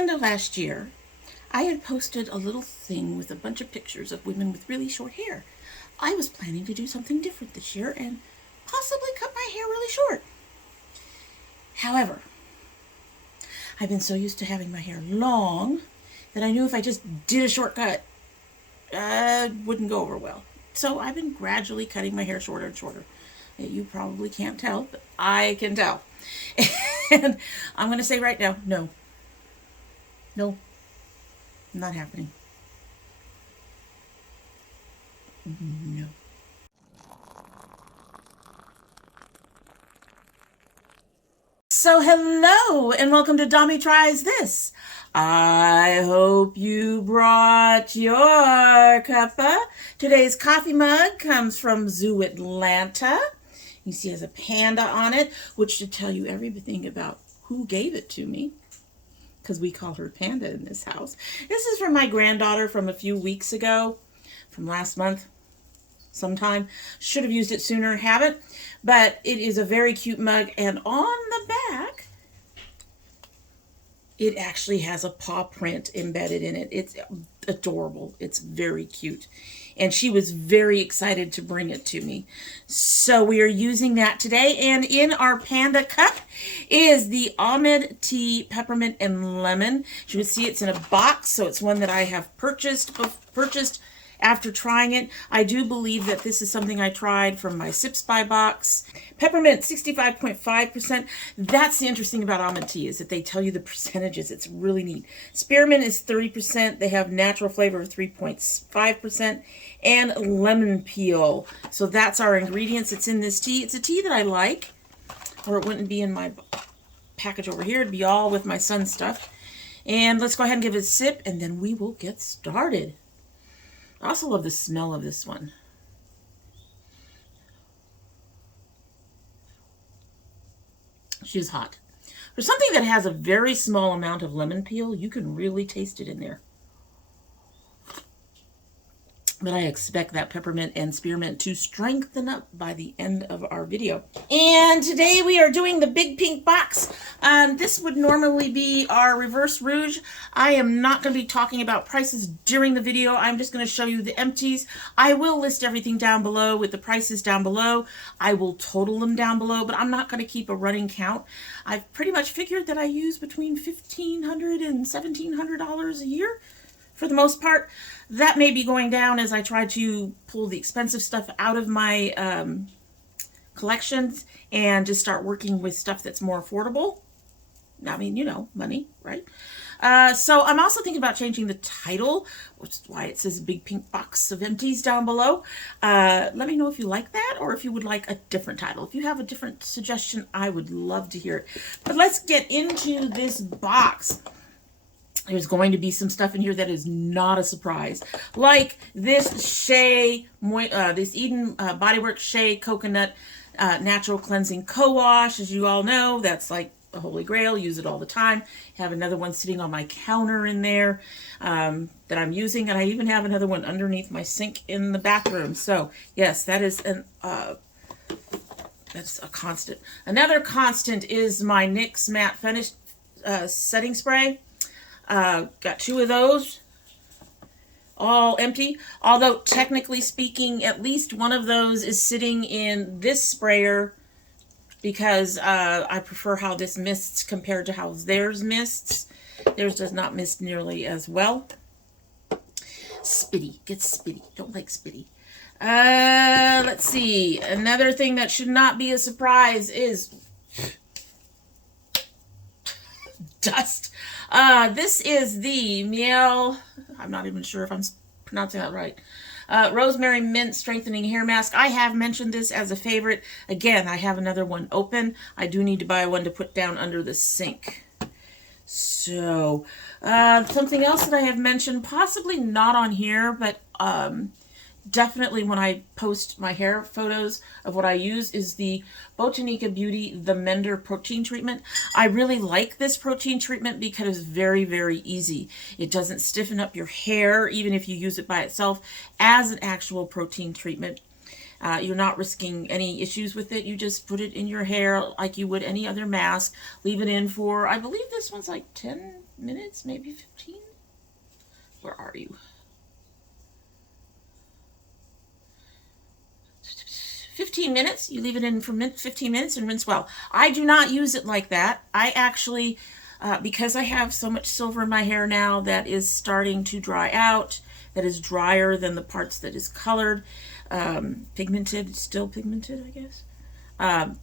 end of last year, I had posted a little thing with a bunch of pictures of women with really short hair. I was planning to do something different this year and possibly cut my hair really short. However, I've been so used to having my hair long that I knew if I just did a shortcut, it wouldn't go over well. So I've been gradually cutting my hair shorter and shorter. You probably can't tell, but I can tell. And I'm going to say right now, no, not happening. No. So hello and welcome to Domytriesthis. I hope you brought your cuppa. Today's coffee mug comes from Zoo Atlanta. You see it has a panda on it, which should tell you everything about who gave it to me, because we call her Panda in this house. This is from my granddaughter from a few weeks ago, from last month sometime. Should have used it sooner, haven't. But it is a very cute mug, and on the back, it actually has a paw print embedded in it. It's adorable. It's very cute. And she was very excited to bring it to me. So we are using that today. And in our panda cup is the Almond tea, peppermint, and lemon. You can see it's in a box, so it's one that I have purchased after trying it. I do believe that this is something I tried from my Sips by box. Peppermint, 65.5%. That's the interesting about almond tea, is that they tell you the percentages. It's really neat. Spearmint is 30%. They have natural flavor of 3.5%. And lemon peel. So that's our ingredients. It's in this tea. It's a tea that I like, or it wouldn't be in my package over here. It'd be all with my son's stuff. And let's go ahead and give it a sip, and then we will get started. I also love the smell of this one. She's hot. For something that has a very small amount of lemon peel, you can really taste it in there. But I expect that peppermint and spearmint to strengthen up by the end of our video. And today we are doing the big pink box. This would normally be our reverse rouge. I am not going to be talking about prices during the video. I'm just going to show you the empties. I will list everything down below with the prices down below. I will total them down below, but I'm not going to keep a running count. I've pretty much figured that I use between $1,500 and $1,700 a year. For the most part, that may be going down as I try to pull the expensive stuff out of my collections and just start working with stuff that's more affordable. I mean, you know, money, right? So I'm also thinking about changing the title, which is why it says Big Pink Box of Empties down below. Let me know if you like that or if you would like a different title. If you have a different suggestion, I would love to hear it. But let's get into this box. There's going to be some stuff in here that is not a surprise, like this Shea, this Eden Bodywork Shea Coconut Natural Cleansing Co-Wash. As you all know, that's like the holy grail. Use it all the time. Have another one sitting on my counter in there that I'm using, and I even have another one underneath my sink in the bathroom. So yes, that is that's a constant. Another constant is my NYX Matte Finish Setting Spray. Got two of those, all empty. Although technically speaking, at least one of those is sitting in this sprayer because I prefer how this mists compared to how theirs mists. Theirs does not mist nearly as well. Spitty, gets spitty. Don't like spitty. Let's see. Another thing that should not be a surprise is dust. This is the I'm not even sure if I'm pronouncing that right. Rosemary Mint Strengthening Hair Mask. I have mentioned this as a favorite. Again, I have another one open. I do need to buy one to put down under the sink. So, something else that I have mentioned, possibly not on here, but definitely when I post my hair photos of what I use, is the Botanica Beauty The Mender Protein Treatment. I really like this protein treatment because it's very, very easy. It doesn't stiffen up your hair, even if you use it by itself as an actual protein treatment. You're not risking any issues with it. You just put it in your hair like you would any other mask. Leave it in for, I believe this one's like 10 minutes, maybe 15. Where are you? 15 minutes. You leave it in for 15 minutes and rinse well. I do not use it like that. I actually, because I have so much silver in my hair now that is starting to dry out, that is drier than the parts that is colored, pigmented, still pigmented, I guess.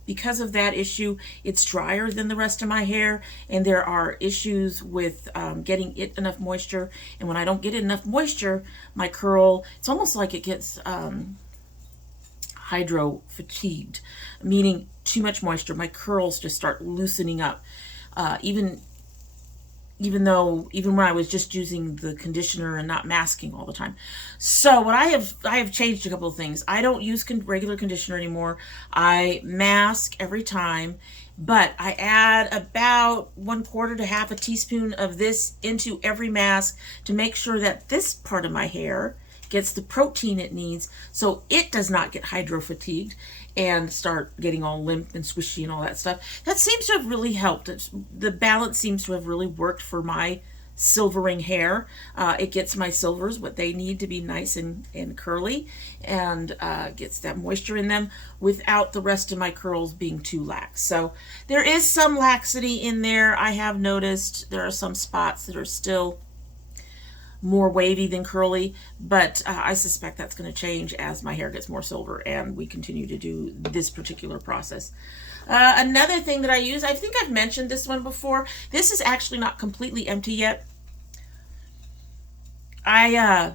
Because of that issue, it's drier than the rest of my hair, and there are issues with getting it enough moisture. And when I don't get enough moisture, my curl, it's almost like it gets hydro fatigued, meaning too much moisture. My curls just start loosening up, even when I was just using the conditioner and not masking all the time. So what I have changed a couple of things. I don't use regular conditioner anymore. I mask every time, but I add about 1/4 to half a teaspoon of this into every mask to make sure that this part of my hair gets the protein it needs so it does not get hydro fatigued and start getting all limp and swishy and all that stuff. That seems to have really helped. The balance seems to have really worked for my silvering hair. It gets my silvers what they need to be nice and curly, and gets that moisture in them without the rest of my curls being too lax. So there is some laxity in there. I have noticed there are some spots that are still more wavy than curly, but I suspect that's going to change as my hair gets more silver and we continue to do this particular process. Another thing that I use, I think I've mentioned this one before. This is actually not completely empty yet. I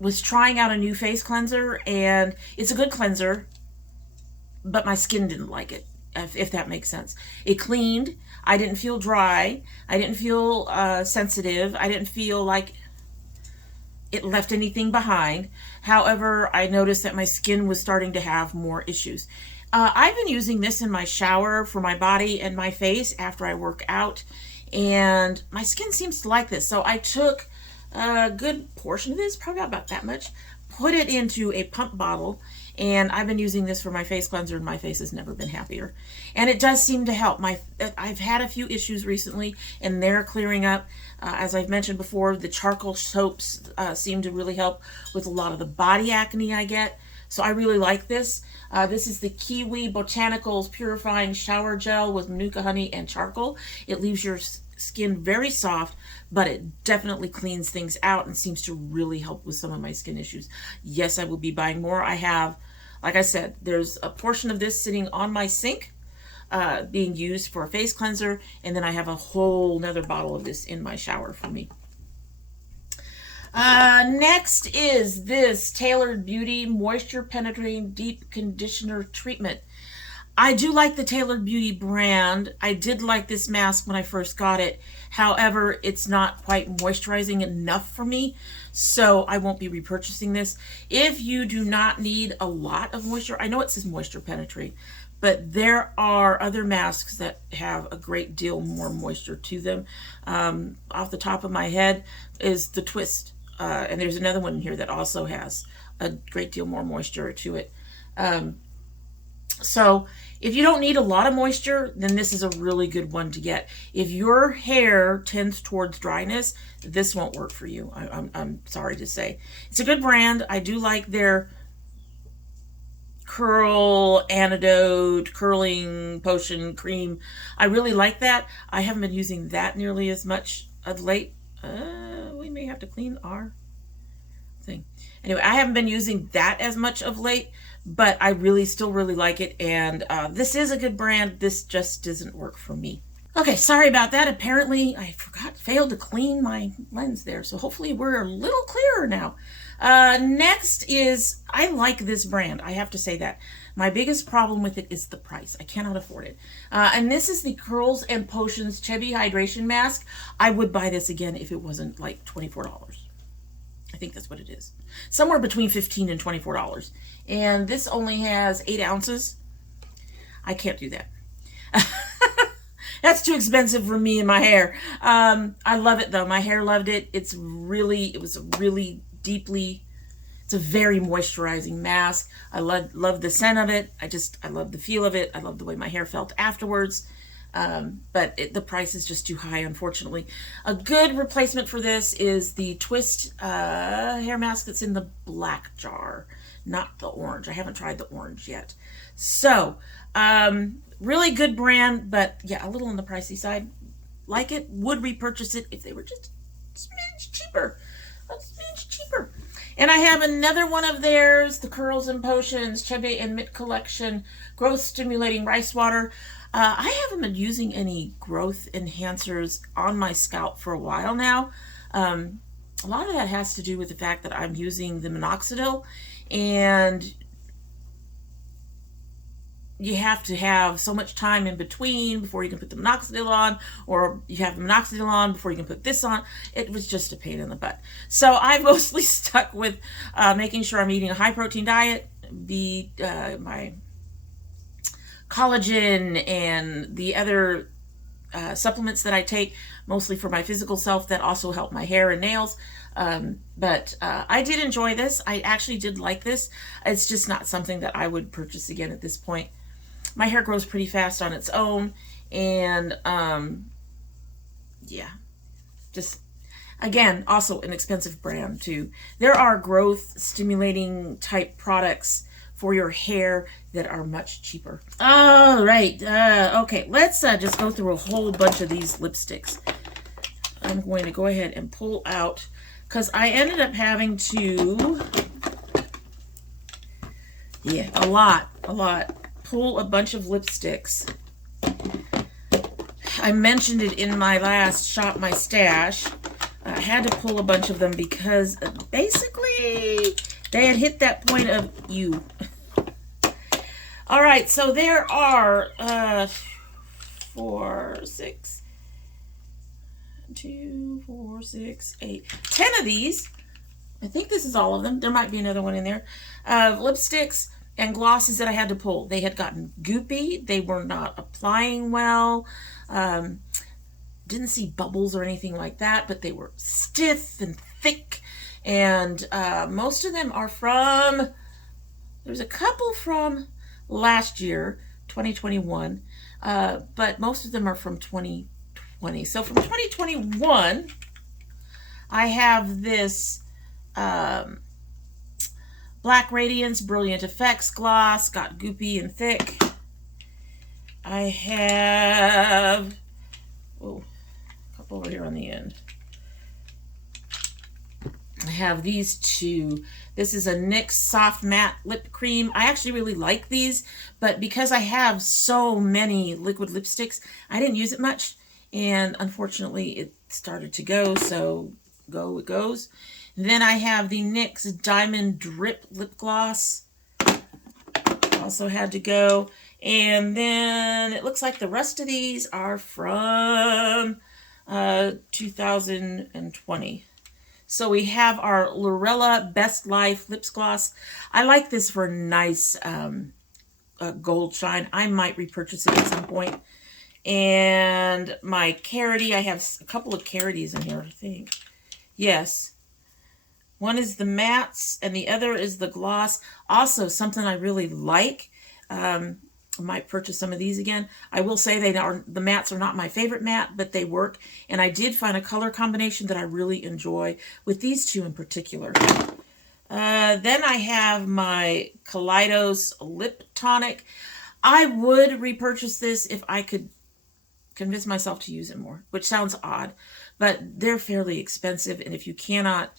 was trying out a new face cleanser, and it's a good cleanser, but my skin didn't like it, if that makes sense. It cleaned. I didn't feel dry. I didn't feel sensitive. I didn't feel like it left anything behind. However, I noticed that my skin was starting to have more issues. I've been using this in my shower for my body and my face after I work out, and my skin seems to like this. So I took a good portion of this, probably about that much, put it into a pump bottle, and I've been using this for my face cleanser, and my face has never been happier. And it does seem to help. I've had a few issues recently, and they're clearing up. As I've mentioned before, the charcoal soaps seem to really help with a lot of the body acne I get. So I really like this. This is the Kiwi Botanicals Purifying Shower Gel with Manuka honey and charcoal. It leaves your skin very soft, but it definitely cleans things out and seems to really help with some of my skin issues. Yes, I will be buying more. I have, like I said, there's a portion of this sitting on my sink being used for a face cleanser, and then I have a whole nother bottle of this in my shower for me. Next is this Tailored Beauty Moisture Penetrating Deep Conditioner Treatment. I do like the Tailored Beauty brand. I did like this mask when I first got it. However, it's not quite moisturizing enough for me, so I won't be repurchasing this. If you do not need a lot of moisture, I know it says moisture penetrate, but there are other masks that have a great deal more moisture to them. Off the top of my head is the Twist, and there's another one in here that also has a great deal more moisture to it. So if you don't need a lot of moisture, then this is a really good one to get. If your hair tends towards dryness, this won't work for you. I'm sorry to say. It's a good brand. I do like their curl antidote, curling potion cream. I really like that. I haven't been using that nearly as much of late. We may have to clean our thing. Anyway, I haven't been using that as much of late, but I still really like it, and this is a good brand. This just doesn't work for me. Okay, sorry about that. Apparently, I failed to clean my lens there, so hopefully we're a little clearer now. Next is, I like this brand. I have to say that. My biggest problem with it is the price. I cannot afford it. And this is the Curls and Potions Cheby Hydration Mask. I would buy this again if it wasn't like $24. I think that's what it is. Somewhere between $15 and $24. And this only has 8 ounces. I can't do that. That's too expensive for me and my hair. I love it though. My hair loved it. It's a very moisturizing mask. I love the scent of it. I love the feel of it. I love the way my hair felt afterwards. But the price is just too high, unfortunately. A good replacement for this is the Twist hair mask that's in the black jar, not the orange. I haven't tried the orange yet. So, really good brand, but yeah, a little on the pricey side. Like it, would repurchase it if they were just a smidge cheaper. A smidge cheaper. And I have another one of theirs, the Curls and Potions Cheby and Mint Collection Growth Stimulating Rice Water. I haven't been using any growth enhancers on my scalp for a while now. A lot of that has to do with the fact that I'm using the minoxidil, and you have to have so much time in between before you can put the minoxidil on, or you have the minoxidil on before you can put this on. It was just a pain in the butt. So I mostly stuck with making sure I'm eating a high protein diet, my collagen and the other supplements that I take, mostly for my physical self, that also help my hair and nails. But I did enjoy this. I actually did like this. It's just not something that I would purchase again at this point. My hair grows pretty fast on its own, and yeah, just, again, also an expensive brand too. There are growth stimulating type products for your hair that are much cheaper. All right, okay, let's just go through a whole bunch of these lipsticks. I'm going to go ahead and pull out, because I ended up having to, yeah, a lot, pull a bunch of lipsticks. I mentioned it in my last Shop My Stash. I had to pull a bunch of them because basically they had hit that point of you. All right, so there are 4, 6, 2, 4, 6, 8, 10 of these. I think this is all of them. There might be another one in there. Lipsticks and glosses that I had to pull. They had gotten goopy. They were not applying well. Didn't see bubbles or anything like that, but they were stiff and thick. And most of them are from, there's a couple from last year, 2021, but most of them are from 2020. So from 2021, I have this Black Radiance Brilliant Effects Gloss, got goopy and thick. I have, oh, a couple over here on the end. I have these two. This is a NYX Soft Matte Lip Cream. I actually really like these, but because I have so many liquid lipsticks, I didn't use it much, and unfortunately it started to go, so go it goes. Then I have the NYX Diamond Drip Lip Gloss. Also had to go. And then it looks like the rest of these are from 2020. So we have our Lorella Best Life Lips Gloss. I like this for a nice gold shine. I might repurchase it at some point. And my Carity, I have a couple of Carities in here, I think. Yes. One is the mattes and the other is the gloss. Also, something I really like. I might purchase some of these again. I will say the mattes are not my favorite matte, but they work. And I did find a color combination that I really enjoy with these two in particular. Then I have my Kaleidos Lip Tonic. I would repurchase this if I could convince myself to use it more, which sounds odd, but they're fairly expensive. And if you cannot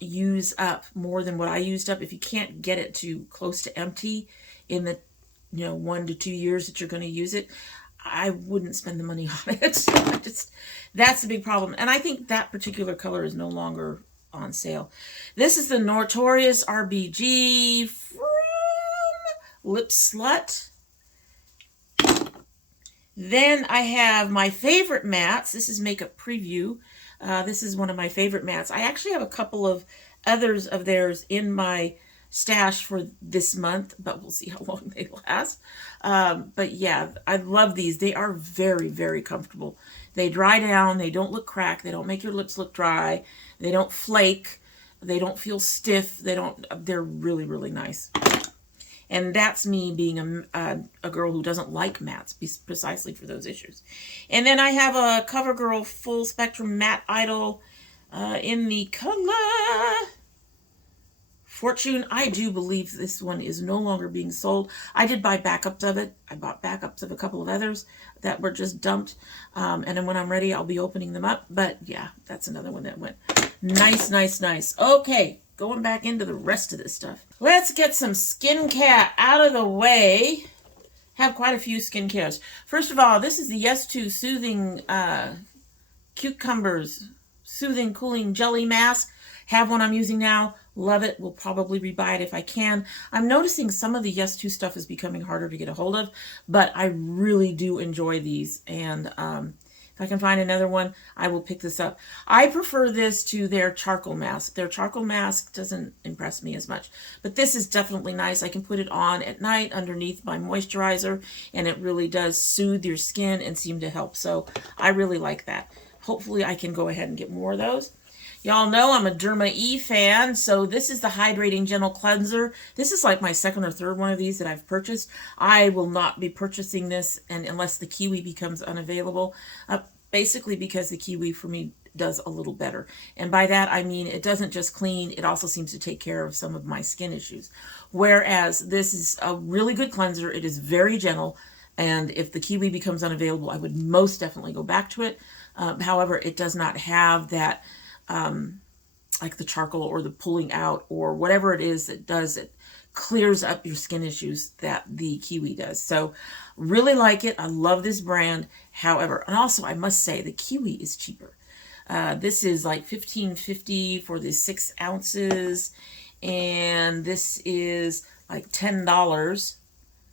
use up more than what I used up, if you can't get it to close to empty in the 1 to 2 years that you're going to use it, I wouldn't spend the money on it. That's the big problem. And I think that particular color is no longer on sale. This is the Notorious RBG from Lip Slut. Then I have my favorite mattes. This is Makeup Preview. This is one of my favorite mattes. I actually have a couple of others of theirs in my stash for this month, but we'll see how long they last. But yeah, I love these. They are very, very comfortable. They dry down. They don't look cracked. They don't make your lips look dry. They don't flake. They don't feel stiff. They're really, really nice. And that's me being a girl who doesn't like mattes, precisely for those issues. And then I have a CoverGirl Full Spectrum Matte Idol in the color Fortune. I do believe this one is no longer being sold. I did buy backups of it. I bought backups of a couple of others that were just dumped. And then when I'm ready, I'll be opening them up. But yeah, that's another one that went nice, nice, nice. Okay, going back into the rest of this stuff. Let's get some skincare out of the way. Have quite a few skincares. First of all, this is the Yes2 Soothing Cucumbers Soothing Cooling Jelly Mask. Have one I'm using now. Love it. Will probably rebuy it if I can. I'm noticing some of the Yes2 stuff is becoming harder to get a hold of, but I really do enjoy these. And if I can find another one, I will pick this up. I prefer this to their charcoal mask. Their charcoal mask doesn't impress me as much, but this is definitely nice. I can put it on at night underneath my moisturizer, and it really does soothe your skin and seem to help. So I really like that. Hopefully I can go ahead and get more of those. Y'all know I'm a Germa E fan, so this is the Hydrating Gentle Cleanser. This is like my second or third one of these that I've purchased. I will not be purchasing this unless the Kiwi becomes unavailable, basically because the Kiwi for me does a little better. And by that I mean it doesn't just clean, it also seems to take care of some of my skin issues. Whereas this is a really good cleanser. It is very gentle, and if the Kiwi becomes unavailable, I would most definitely go back to it. However, it does not have that like the charcoal or the pulling out or whatever it is that does it, clears up your skin issues that the Kiwi does. So really like it. I love this brand. However, and also I must say the Kiwi is cheaper. This is like $15.50 for the 6 ounces, and this is like $10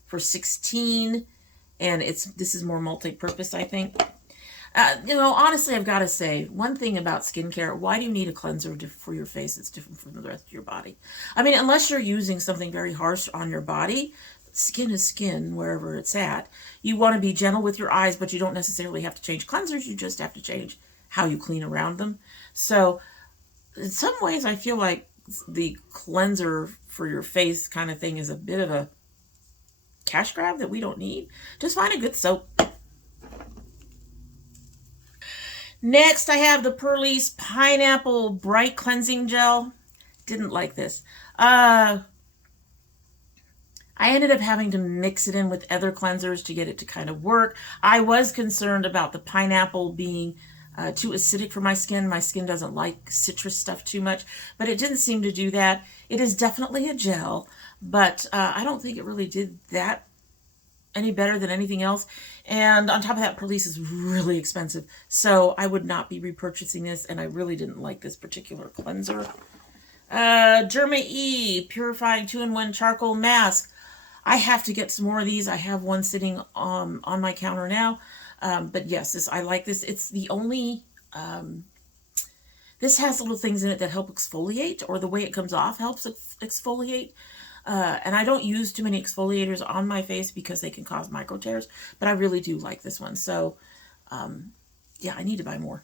for 16, and this is more multi-purpose, I think. You know, honestly, I've got to say, one thing about skincare, why do you need a cleanser for your face that's different from the rest of your body? I mean, unless you're using something very harsh on your body, skin is skin wherever it's at. You want to be gentle with your eyes, but you don't necessarily have to change cleansers. You just have to change how you clean around them. So in some ways, I feel like the cleanser for your face kind of thing is a bit of a cash grab that we don't need. Just find a good soap. Next, I have the Perlis Pineapple Bright Cleansing Gel. Didn't like this. I ended up having to mix it in with other cleansers to get it to kind of work. I was concerned about the pineapple being too acidic for my skin. My skin doesn't like citrus stuff too much, but it didn't seem to do that. It is definitely a gel, but I don't think it really did that any better than anything else. And on top of that, Perlis is really expensive, so I would not be repurchasing this, and I really didn't like this particular cleanser. Germa E Purifying 2-in-1 Charcoal Mask. I have to get some more of these. I have one sitting on my counter now. But yes, I like this. It's the only... this has little things in it that help exfoliate, or the way it comes off helps exfoliate. And I don't use too many exfoliators on my face because they can cause micro tears, but I really do like this one. So, yeah, I need to buy more.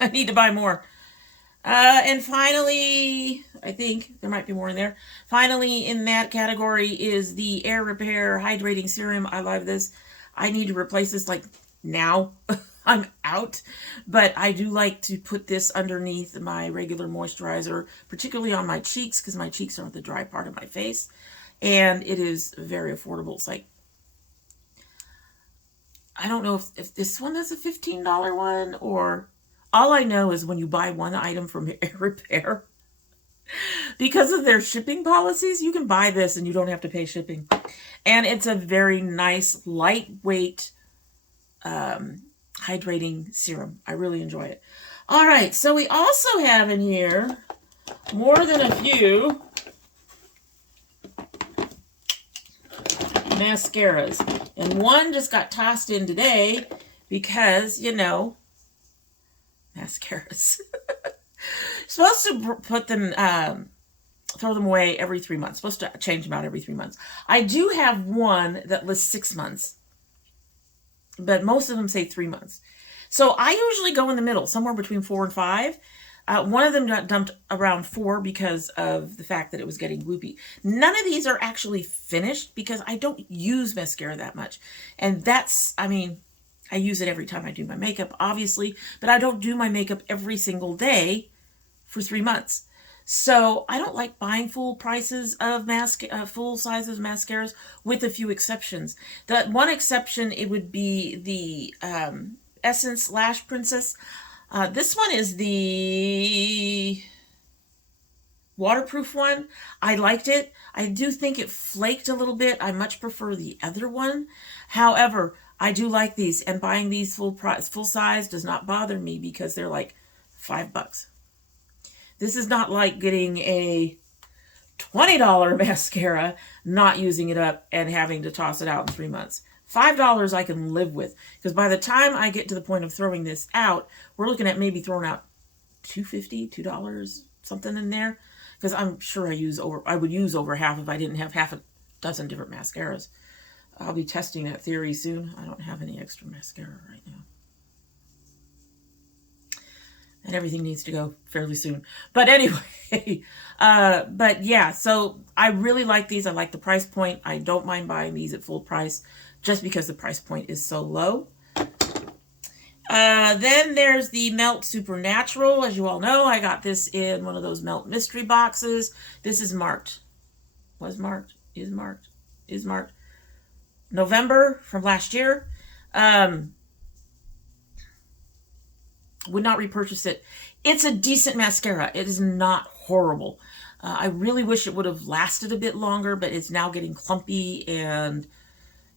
I need to buy more. And finally, I think there might be more in there. Finally, in that category is the Air Repair Hydrating Serum. I love this. I need to replace this like now. I'm out, but I do like to put this underneath my regular moisturizer, particularly on my cheeks, because my cheeks are the dry part of my face, and it is very affordable. It's like, I don't know if this one is a $15 one, or all I know is when you buy one item from Air Repair, because of their shipping policies, you can buy this and you don't have to pay shipping. And it's a very nice, lightweight, hydrating serum. I really enjoy it. All right, so we also have in here more than a few mascaras, and one just got tossed in today because, you know, mascaras. Supposed to put them, throw them away every 3 months. Supposed to change them out every 3 months. I do have one that lists 6 months, but most of them say 3 months. So I usually go in the middle, somewhere between 4 and 5. One of them got dumped around 4 because of the fact that it was getting gloopy. None of these are actually finished because I don't use mascara that much. And that's, I mean, I use it every time I do my makeup, obviously, but I don't do my makeup every single day for 3 months. So I don't like buying full prices of full sizes mascaras, with a few exceptions. The one exception, it would be the Essence Lash Princess. This one is the waterproof one. I liked it. I do think it flaked a little bit. I much prefer the other one. However, I do like these, and buying these full size does not bother me because they're like $5. This is not like getting a $20 mascara, not using it up, and having to toss it out in 3 months. $5 I can live with, because by the time I get to the point of throwing this out, we're looking at maybe throwing out $2.50, something in there, because I'm sure I would use over half if I didn't have half a dozen different mascaras. I'll be testing that theory soon. I don't have any extra mascara right now. And everything needs to go fairly soon. But anyway, but yeah, so I really like these. I like the price point. I don't mind buying these at full price just because the price point is so low. Then there's the Melt Supernatural. As you all know, I got this in one of those Melt mystery boxes. This is marked. Was marked. Is marked. Is marked. November from last year. Would not repurchase it. It's a decent mascara. It is not horrible. I really wish it would have lasted a bit longer, but it's now getting clumpy, and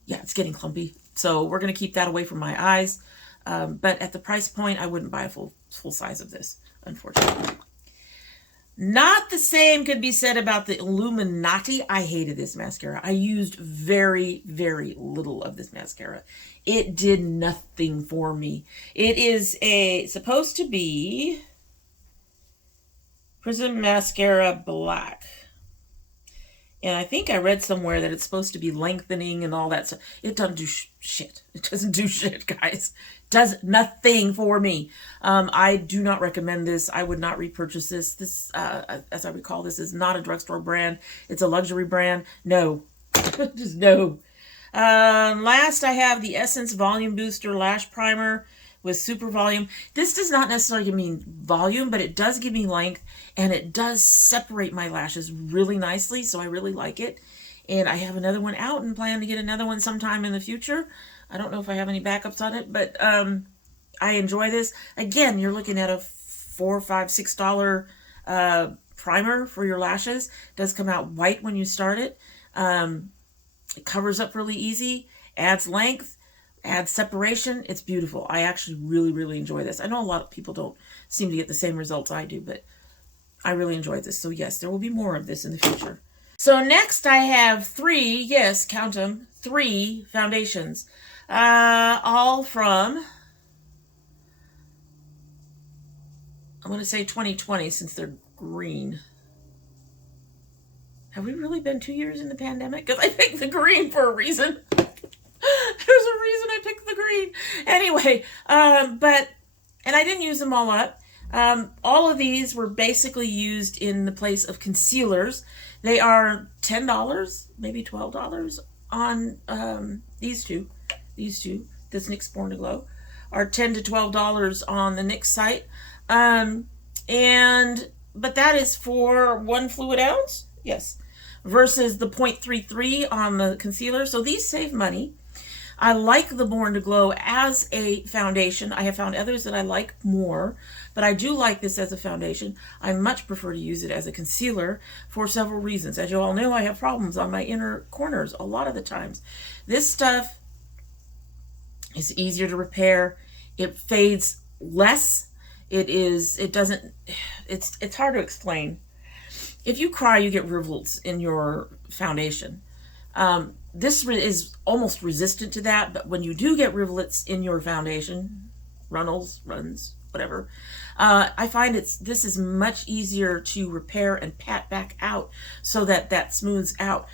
yeah, it's getting clumpy. So we're going to keep that away from my eyes. But at the price point, I wouldn't buy a full size of this, unfortunately. Not the same could be said about the Illuminati. I hated this mascara. I used very, very little of this mascara. It did nothing for me. It is supposed to be Prism Mascara Black. And I think I read somewhere that it's supposed to be lengthening and all that stuff. It doesn't do shit. It doesn't do shit, guys. Does nothing for me. I do not recommend this. I would not repurchase this. This, as I recall, this is not a drugstore brand. It's a luxury brand. No. Just no. Last, I have the Essence Volume Booster Lash Primer with super volume. This does not necessarily mean volume, but it does give me length, and it does separate my lashes really nicely, so I really like it. And I have another one out and plan to get another one sometime in the future. I don't know if I have any backups on it, but I enjoy this. Again, you're looking at a $4, $5, $6 primer for your lashes. It does come out white when you start it. It covers up really easy, adds length, adds separation. It's beautiful. I actually really, really enjoy this. I know a lot of people don't seem to get the same results I do, but I really enjoyed this. So yes, there will be more of this in the future. So next I have 3, yes, count them, 3 foundations. All from, I'm going to say 2020 since they're green. Have we really been 2 years in the pandemic? Because I picked the green for a reason. There's a reason I picked the green. Anyway, and I didn't use them all up. All of these were basically used in the place of concealers. They are $10, maybe $12 on these two. These two, this Nyx Born To Glow, are $10 to $12 on the Nyx site. But that is for 1 fluid ounce, yes, versus the 0.33 on the concealer. So these save money. I like the Born To Glow as a foundation. I have found others that I like more, but I do like this as a foundation. I much prefer to use it as a concealer for several reasons. As you all know, I have problems on my inner corners a lot of the times. This stuff is easier to repair. It fades less. It's hard to explain. If you cry, you get rivulets in your foundation. This is almost resistant to that, but when you do get rivulets in your foundation, runs, whatever, I find this is much easier to repair and pat back out so that smooths out.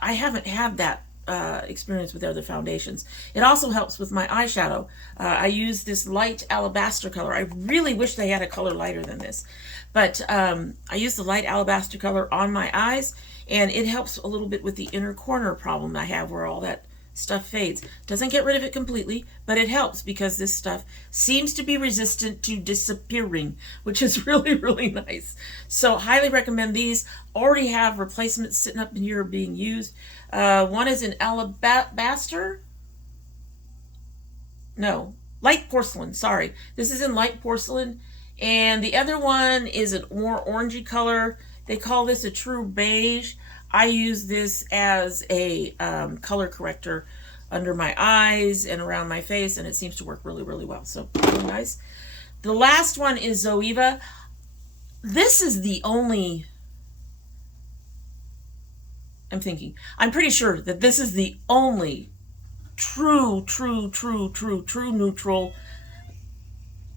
I haven't had that experience with other foundations. It also helps with my eyeshadow. I use this light alabaster color. I really wish they had a color lighter than this, but I use the light alabaster color on my eyes, and it helps a little bit with the inner corner problem I have where all that stuff fades. Doesn't get rid of it completely, but it helps because this stuff seems to be resistant to disappearing, which is really, really nice. So highly recommend these. Already have replacements sitting up in here being used. One is an alabaster. No, light porcelain. Sorry. This is in light porcelain. And the other one is an more orangey color. They call this a true beige. I use this as a color corrector under my eyes and around my face, and it seems to work really, really well. So, really nice. The last one is Zoeva. This is the only... I'm pretty sure that this is the only true neutral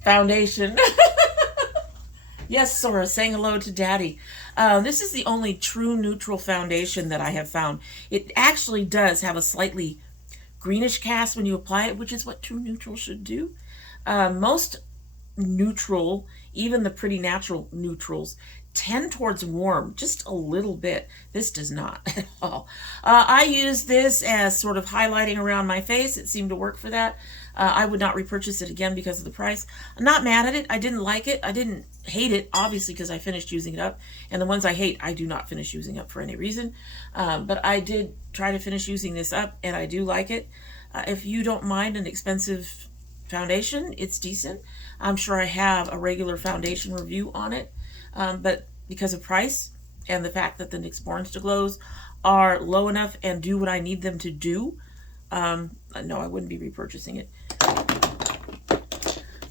foundation. Yes, Sora, saying hello to Daddy. This is the only true neutral foundation that I have found. It actually does have a slightly greenish cast when you apply it, which is what true neutral should do. Most neutral, even the pretty natural neutrals, tend towards warm just a little bit. This does not at all. I use this as sort of highlighting around my face. It seemed to work for that. I would not repurchase it again because of the price. I'm not mad at it. I didn't like it. I didn't hate it, obviously, because I finished using it up. And the ones I hate, I do not finish using up for any reason. But I did try to finish using this up, and I do like it. If you don't mind an expensive foundation, it's decent. I'm sure I have a regular foundation review on it. But because of price and the fact that the Nyx Born To Glows are low enough and do what I need them to do, no, I wouldn't be repurchasing it.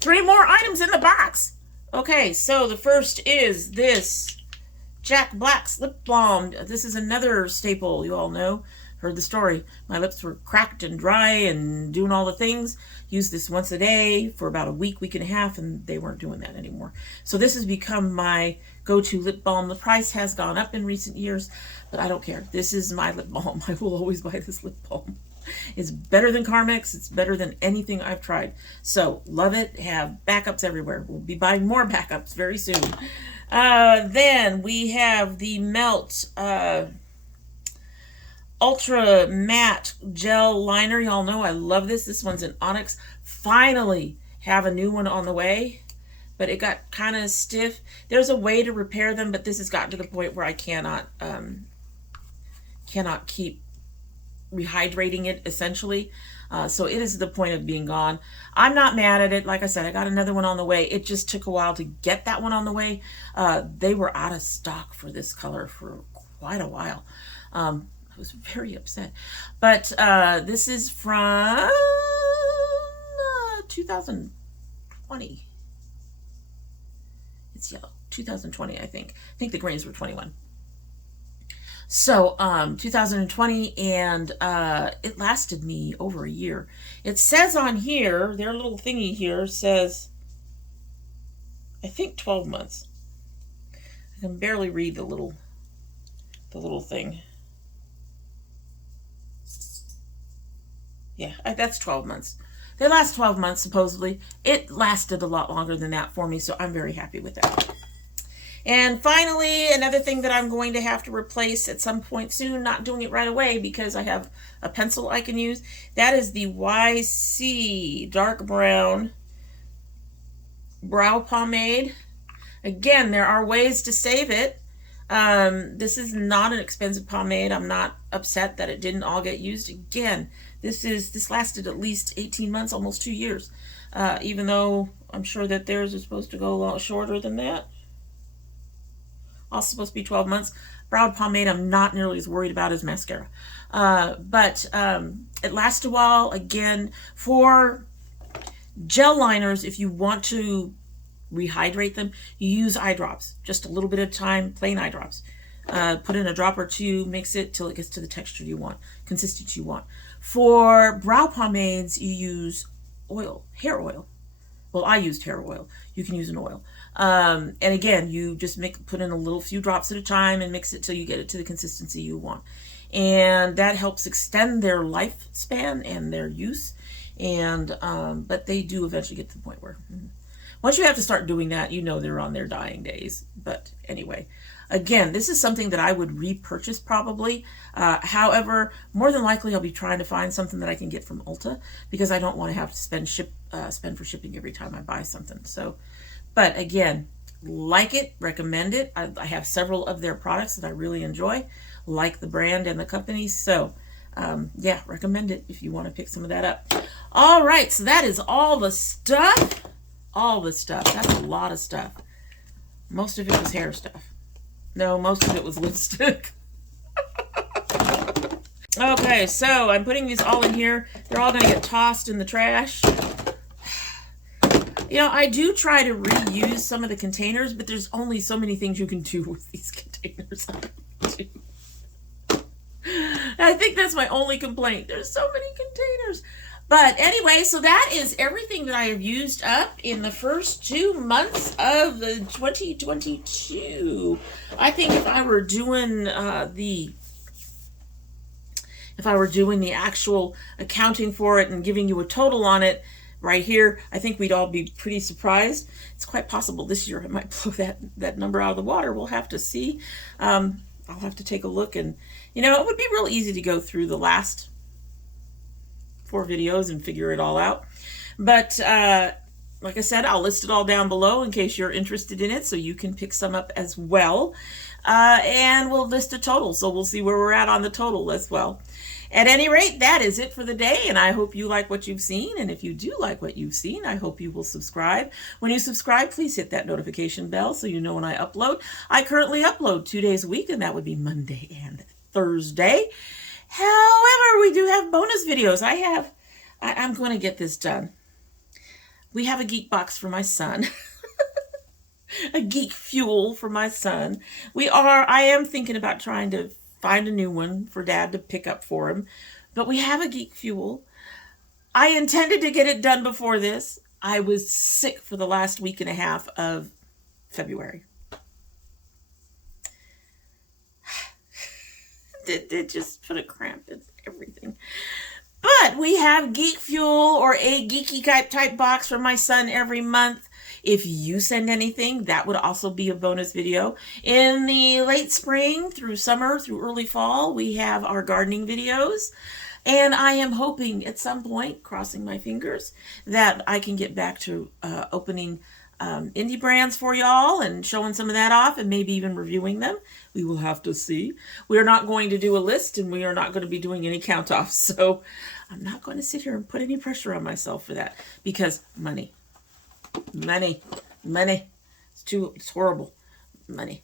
3 more items in the box. Okay, so the first is this Jack Black's lip balm. This is another staple, you all know. Heard the story. My lips were cracked and dry and doing all the things. Used this once a day for about a week, week and a half, and they weren't doing that anymore. So this has become my go-to lip balm. The price has gone up in recent years, but I don't care. This is my lip balm. I will always buy this lip balm. It's better than Carmex. It's better than anything I've tried. So love it. Have backups everywhere. We'll be buying more backups very soon. Then we have the Melt Ultra Matte Gel Liner. Y'all know I love this. This one's in Onyx. Finally have a new one on the way, but it got kind of stiff. There's a way to repair them, but this has gotten to the point where I cannot keep rehydrating it, essentially. So it is the point of being gone. I'm not mad at it. Like I said, I got another one on the way. It just took a while to get that one on the way. They were out of stock for this color for quite a while. I was very upset. But this is from 2020. It's yellow. 2020, I think. I think the grains were 21. So, 2020, and it lasted me over a year. It says on here, their little thingy here says, I think 12 months. I can barely read the little thing. Yeah, that's 12 months. They last 12 months, supposedly. It lasted a lot longer than that for me, so I'm very happy with that. And finally, another thing that I'm going to have to replace at some point soon, not doing it right away because I have a pencil I can use. That is the YC Dark Brown Brow Pomade. Again, there are ways to save it. This is not an expensive pomade. I'm not upset that it didn't all get used. Again, this lasted at least 18 months, almost 2 years. Even though I'm sure that theirs is supposed to go a lot shorter than that. Also supposed to be 12 months. Brow pomade I'm not nearly as worried about as mascara. But it lasts a while. Again, for gel liners, if you want to rehydrate them, you use eye drops. Just a little bit at a time, plain eye drops. Put in a drop or two, mix it till it gets to the texture you want, consistency you want. For brow pomades, you use oil, hair oil. Well, I used hair oil. You can use an oil. And again, you just put in a few drops at a time and mix it till you get it to the consistency you want. and that helps extend their lifespan and their use. And but they do eventually get to the point where once you have to start doing that, you know they're on their dying days. But anyway, again, this is something that I would repurchase probably. However, more than likely I'll be trying to find something that I can get from Ulta, because I don't want to have to spend for shipping every time I buy something. So, but again, like it, recommend it. I have several of their products that I really enjoy, like the brand and the company. So yeah, recommend it if you want to pick some of that up. All right, so that is all the stuff. All the stuff. That's a lot of stuff. Most of it was hair stuff. No, most of it was lipstick. Okay, so I'm putting these all in here. They're all going to get tossed in the trash. You know, I do try to reuse some of the containers, but there's only so many things you can do with these containers. I think that's my only complaint. There's so many containers. But anyway, so that is everything that I have used up in the first 2 months of the 2022. I think if I were doing the actual accounting for it and giving you a total on it right here, I think we'd all be pretty surprised. It's quite possible this year I might blow that number out of the water. We'll have to see. I'll have to take a look, and you know, it would be real easy to go through the last 4 videos and figure it all out. But like I said, I'll list it all down below in case you're interested in it, so you can pick some up as well. And we'll list a total, so we'll see where we're at on the total as well. At any rate, that is it for the day, and I hope you like what you've seen. And if you do like what you've seen, I hope you will subscribe. When you subscribe, please hit that notification bell so you know when I upload. I currently upload 2 days a week, and that would be Monday and Thursday. However, we do have bonus videos. I'm going to get this done. We have a geek box for my son. A geek fuel for my son. I am thinking about trying to find a new one for Dad to pick up for him. But we have a geek fuel. I intended to get it done before this. I was sick for the last week and a half of February. It just put a cramp in everything. But we have Geek Fuel, or a geeky type box for my son every month. If you send anything, that would also be a bonus video. In the late spring through summer through early fall, we have our gardening videos. And I am hoping at some point, crossing my fingers, that I can get back to opening indie brands for y'all and showing some of that off, and maybe even reviewing them. We will have to see. We are not going to do a list, and we are not going to be doing any count-offs. So I'm not going to sit here and put any pressure on myself for that, because money. It's horrible. Money.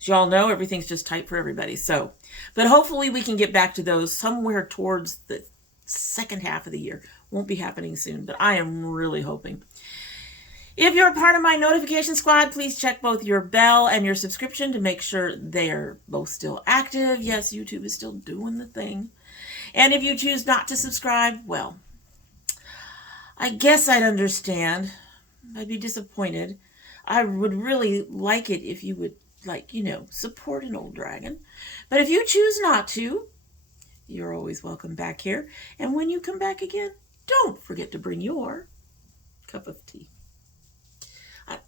As y'all know, everything's just tight for everybody. So, but hopefully we can get back to those somewhere towards the second half of the year. Won't be happening soon, but I am really hoping. If you're a part of my notification squad, please check both your bell and your subscription to make sure they're both still active. Yes, YouTube is still doing the thing. And if you choose not to subscribe, well, I guess I'd understand. I'd be disappointed. I would really like it if you would, support an old dragon. But if you choose not to, you're always welcome back here. And when you come back again, don't forget to bring your cup of tea.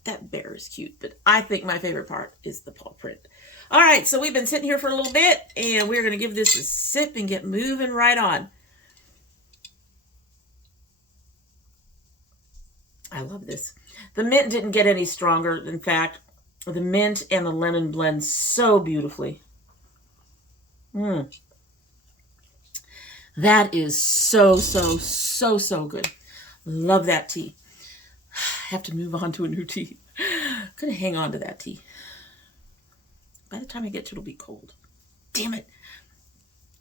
That bear is cute, but I think my favorite part is the paw print. All right, so we've been sitting here for a little bit, and we're going to give this a sip and get moving right on. I love this. The mint didn't get any stronger. In fact, the mint and the lemon blend so beautifully. That is so good. Love that tea. I have to move on to a new tea. I'm going to hang on to that tea. By the time I get to it, it'll be cold. Damn it.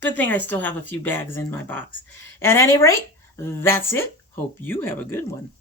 Good thing I still have a few bags in my box. At any rate, that's it. Hope you have a good one.